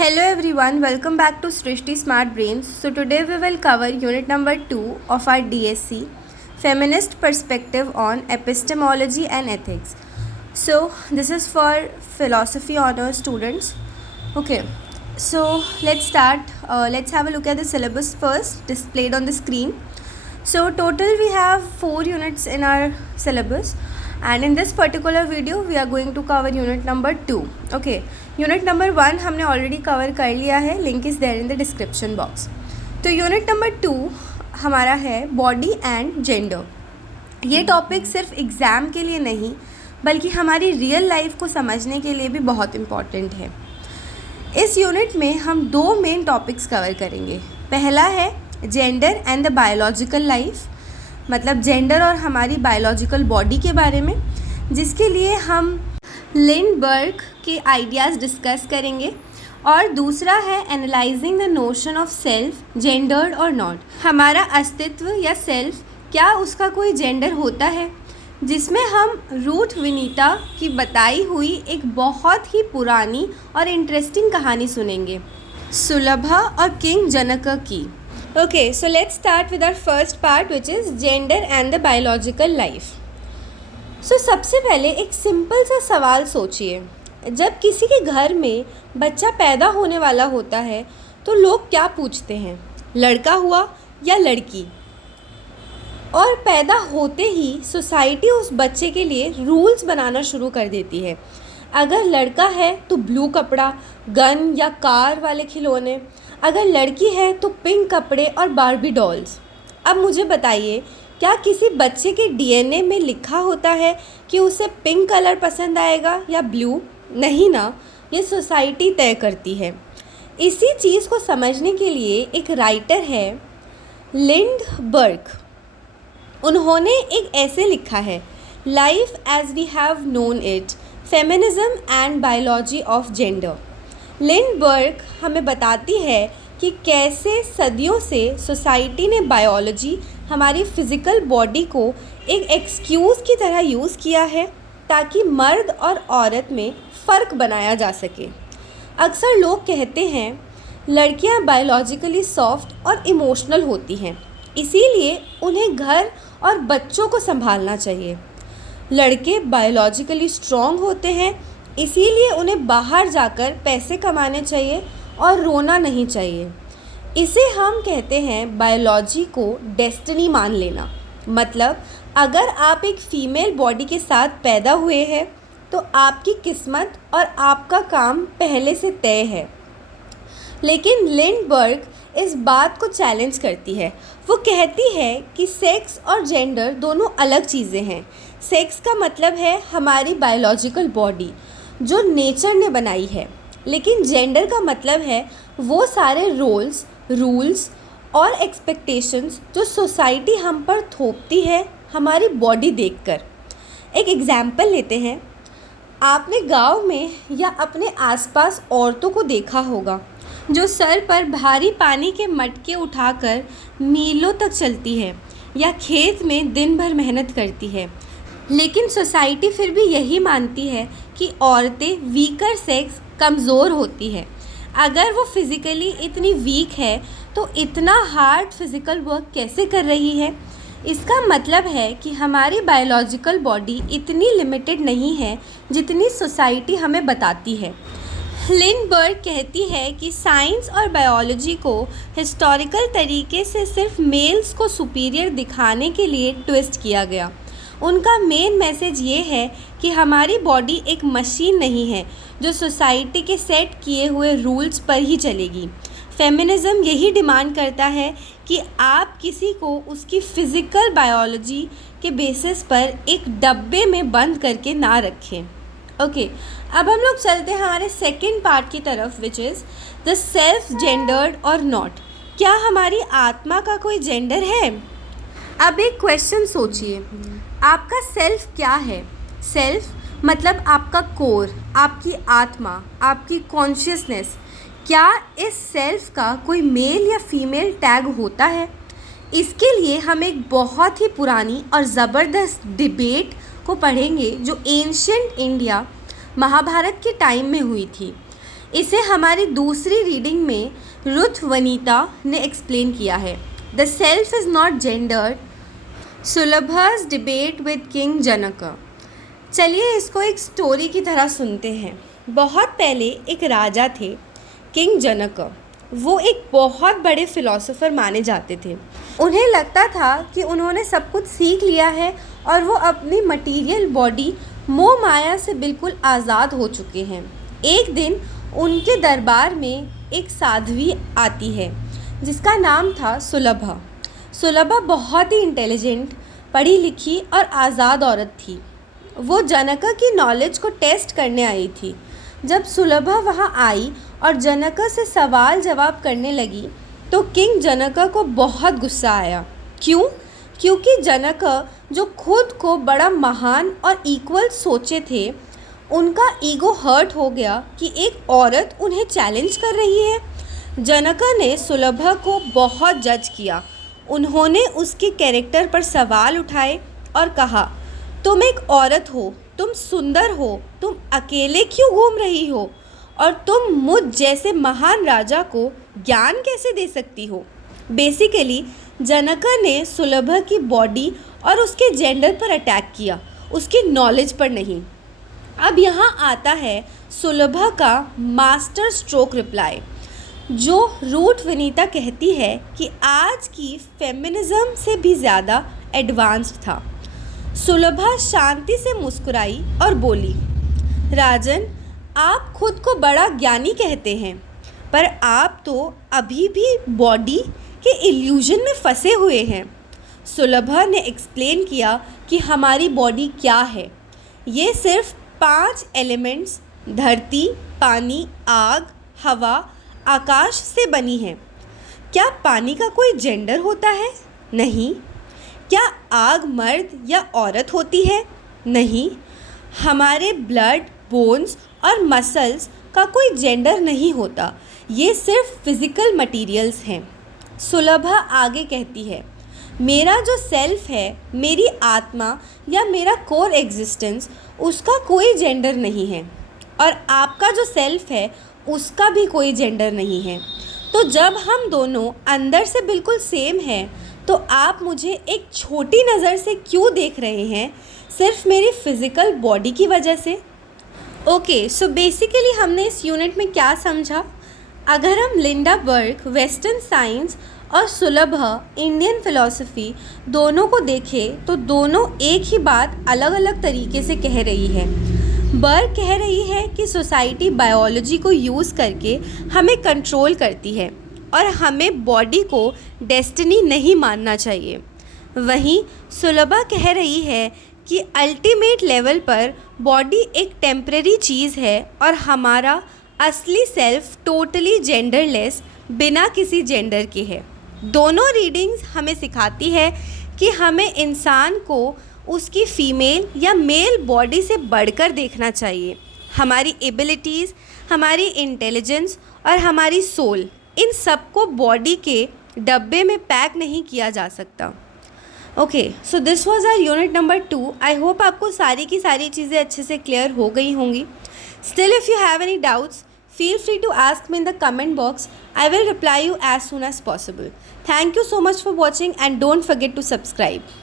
Hello everyone, welcome back to Srishti Smart Brains. So today we will cover unit number 2 of our DSC, Feminist Perspective on Epistemology and Ethics. So this is for philosophy honors students. Okay, so let's start. Let's have a look at the syllabus first, displayed on the screen. So total we have 4 units in our syllabus, and in this particular video we are going to cover unit number 2. Okay, unit number 1 हमने already cover कर लिया है, link is there in the description box. तो unit number 2 हमारा है body and gender. ये topic सिर्फ exam के लिए नहीं बल्कि हमारी रियल लाइफ को समझने के लिए भी बहुत इम्पॉर्टेंट है. इस यूनिट में हम 2 मेन टॉपिक्स कवर करेंगे. पहला है gender and the biological life, मतलब जेंडर और हमारी बायोलॉजिकल बॉडी के बारे में, जिसके लिए हम लिंडबर्ग के आइडियाज़ डिस्कस करेंगे. और दूसरा है analysing the notion of self, gendered और नॉट. हमारा अस्तित्व या सेल्फ, क्या उसका कोई जेंडर होता है, जिसमें हम रूथ विनीता की बताई हुई एक बहुत ही पुरानी और इंटरेस्टिंग कहानी सुनेंगे, सुलभा और किंग जनक की. Okay, so let's start with our first part which is gender and the biological life. So सबसे पहले एक सिंपल सा सवाल सोचिए. जब किसी के घर में बच्चा पैदा होने वाला होता है तो लोग क्या पूछते हैं, लड़का हुआ या लड़की? और पैदा होते ही सोसाइटी उस बच्चे के लिए रूल्स बनाना शुरू कर देती है. अगर लड़का है तो ब्लू कपड़ा, गन या कार वाले खिलौने. अगर लड़की है तो पिंक कपड़े और बार्बी डॉल्स. अब मुझे बताइए, क्या किसी बच्चे के डीएनए में लिखा होता है कि उसे पिंक कलर पसंद आएगा या ब्लू? नहीं ना, ये सोसाइटी तय करती है. इसी चीज़ को समझने के लिए एक राइटर है लिंडबर्ग. उन्होंने एक ऐसे लिखा है, life as we have known it, feminism and biology of gender. Lindberg हमें बताती है कि कैसे सदियों से सोसाइटी ने बायोलॉजी, हमारी फिज़िकल बॉडी को एक एक्सक्यूज़ की तरह यूज़ किया है ताकि मर्द और औरत में फ़र्क बनाया जा सके. अक्सर लोग कहते हैं लड़कियां बायोलॉजिकली सॉफ्ट और इमोशनल होती हैं, इसीलिए उन्हें घर और बच्चों को संभालना चाहिए. लड़के बायोलॉजिकली स्ट्रॉन्ग होते हैं, इसीलिए उन्हें बाहर जाकर पैसे कमाने चाहिए और रोना नहीं चाहिए. इसे हम कहते हैं बायोलॉजी को डेस्टिनी मान लेना. मतलब अगर आप एक फ़ीमेल बॉडी के साथ पैदा हुए हैं तो आपकी किस्मत और आपका काम पहले से तय है. लेकिन लिंडबर्ग इस बात को चैलेंज करती है. वो कहती है कि सेक्स और जेंडर दोनों अलग चीज़ें हैं. सेक्स का मतलब है हमारी बायोलॉजिकल बॉडी जो नेचर ने बनाई है, लेकिन जेंडर का मतलब है वो सारे रोल्स, रूल्स और एक्सपेक्टेशंस जो सोसाइटी हम पर थोपती है हमारी बॉडी देखकर. एक एग्जाम्पल लेते हैं. आपने गांव में या अपने आसपास औरतों को देखा होगा जो सर पर भारी पानी के मटके उठाकर मीलों तक चलती है या खेत में दिन भर मेहनत करती है. लेकिन सोसाइटी फिर भी यही मानती है कि औरतें वीकर सेक्स, कमज़ोर होती है. अगर वो फिज़िकली इतनी वीक है तो इतना हार्ड फिज़िकल वर्क कैसे कर रही है? इसका मतलब है कि हमारी बायोलॉजिकल बॉडी इतनी लिमिटेड नहीं है जितनी सोसाइटी हमें बताती है. लिंडबर्ग कहती है कि साइंस और बायोलॉजी को हिस्टोरिकल तरीके से सिर्फ मेल्स को सुपीरियर दिखाने के लिए ट्विस्ट किया गया. उनका मेन मैसेज ये है कि हमारी बॉडी एक मशीन नहीं है जो सोसाइटी के सेट किए हुए रूल्स पर ही चलेगी. फेमिनिज़म यही डिमांड करता है कि आप किसी को उसकी फ़िज़िकल बायोलॉजी के बेसिस पर एक डब्बे में बंद करके ना रखें. ओके, अब हम लोग चलते हैं हमारे सेकेंड पार्ट की तरफ which is the self, gendered और नॉट. क्या हमारी आत्मा का कोई जेंडर है? अब एक क्वेश्चन सोचिए, आपका सेल्फ क्या है? सेल्फ मतलब आपका कोर, आपकी आत्मा, आपकी कॉन्शियसनेस. क्या इस सेल्फ का कोई मेल या फीमेल टैग होता है? इसके लिए हम एक बहुत ही पुरानी और ज़बरदस्त डिबेट को पढ़ेंगे जो एंशिएंट इंडिया, महाभारत के टाइम में हुई थी. इसे हमारी दूसरी रीडिंग में रुथ वनीता ने एक्सप्लेन किया है। The self is not gendered, Sulabha's debate with king Janak. चलिए इसको एक स्टोरी की तरह सुनते हैं। बहुत पहले एक राजा थे, किंग जनक। वो एक बहुत बड़े फिलोसोफर माने जाते थे। उन्हें लगता था कि उन्होंने सब कुछ सीख लिया है और वो अपनी मटीरियल बॉडी मोह माया से बिल्कुल आज़ाद हो चुके हैं। एक दिन उनके दरबार में एक साध्वी आती है जिसका नाम था सुलभा। सुलभा बहुत ही इंटेलिजेंट, पढ़ी लिखी और आज़ाद औरत थी। वो जनक की नॉलेज को टेस्ट करने आई थी। जब सुलभा वहाँ आई और जनक से सवाल जवाब करने लगी तो किंग जनक को बहुत गुस्सा आया। क्यों? क्योंकि जनक जो खुद को बड़ा महान और इक्वल सोचे थे, उनका ईगो हर्ट हो गया कि एक औरत उन्हें चैलेंज कर रही है। जनक ने सुलभा को बहुत जज किया। उन्होंने उसके कैरेक्टर पर सवाल उठाए और कहा, तुम एक औरत हो, तुम सुंदर हो, तुम अकेले क्यों घूम रही हो और तुम मुझ जैसे महान राजा को ज्ञान कैसे दे सकती हो? बेसिकली जनक ने सुलभा की बॉडी और उसके जेंडर पर अटैक किया, उसकी नॉलेज पर नहीं। अब यहाँ आता है सुलभा का मास्टर स्ट्रोक रिप्लाई, जो रूथ वनीता कहती है कि आज की फेमिनिज्म से भी ज़्यादा एडवांस्ड था। सुलभा शांति से मुस्कुराई और बोली, राजन, आप खुद को बड़ा ज्ञानी कहते हैं, पर आप तो अभी भी बॉडी के इल्यूजन में फंसे हुए हैं। सुलभा ने एक्सप्लेन किया कि हमारी बॉडी क्या है। ये सिर्फ 5 एलिमेंट्स धरती, पानी, आग, हवा, आकाश से बनी है। क्या पानी का कोई जेंडर होता है? नहीं। क्या आग मर्द या औरत होती है? नहीं। हमारे ब्लड, बोन्स और मसल्स का कोई जेंडर नहीं होता। ये सिर्फ फिज़िकल मटेरियल्स हैं। सुलभा आगे कहती है, मेरा जो सेल्फ है, मेरी आत्मा या मेरा कोर एग्जिस्टेंस, उसका कोई जेंडर नहीं है और आपका जो सेल्फ है उसका भी कोई जेंडर नहीं है। तो जब हम दोनों अंदर से बिल्कुल सेम हैं, तो आप मुझे एक छोटी नज़र से क्यों देख रहे हैं? सिर्फ मेरी फिज़िकल बॉडी की वजह से? ओके, सो बेसिकली हमने इस यूनिट में क्या समझा? अगर हम लिंडा बर्क, वेस्टर्न साइंस और सुलभा, इंडियन फ़िलॉसफी, दोनों को देखें तो दोनों एक ही बात अलग अलग तरीके से कह रही है। बर्क कह रही है कि सोसाइटी बायोलॉजी को यूज़ करके हमें कंट्रोल करती है और हमें बॉडी को डेस्टिनी नहीं मानना चाहिए। वहीं सुलभा कह रही है कि अल्टीमेट लेवल पर बॉडी एक टेम्परेरी चीज़ है और हमारा असली सेल्फ टोटली जेंडरलेस, बिना किसी जेंडर के है। दोनों रीडिंग्स हमें सिखाती है कि हमें इंसान को उसकी फ़ीमेल या मेल बॉडी से बढ़कर देखना चाहिए। हमारी एबिलिटीज़, हमारी इंटेलिजेंस और हमारी सोल, इन सबको बॉडी के डब्बे में पैक नहीं किया जा सकता। Okay, so this was our unit number 2। I hope आपको सारी की सारी चीज़ें अच्छे से क्लियर हो गई होंगी। Still if you have any doubts, feel free to ask me in the comment box. I will reply you as soon as possible. Thank you so much for watching and don't forget to subscribe.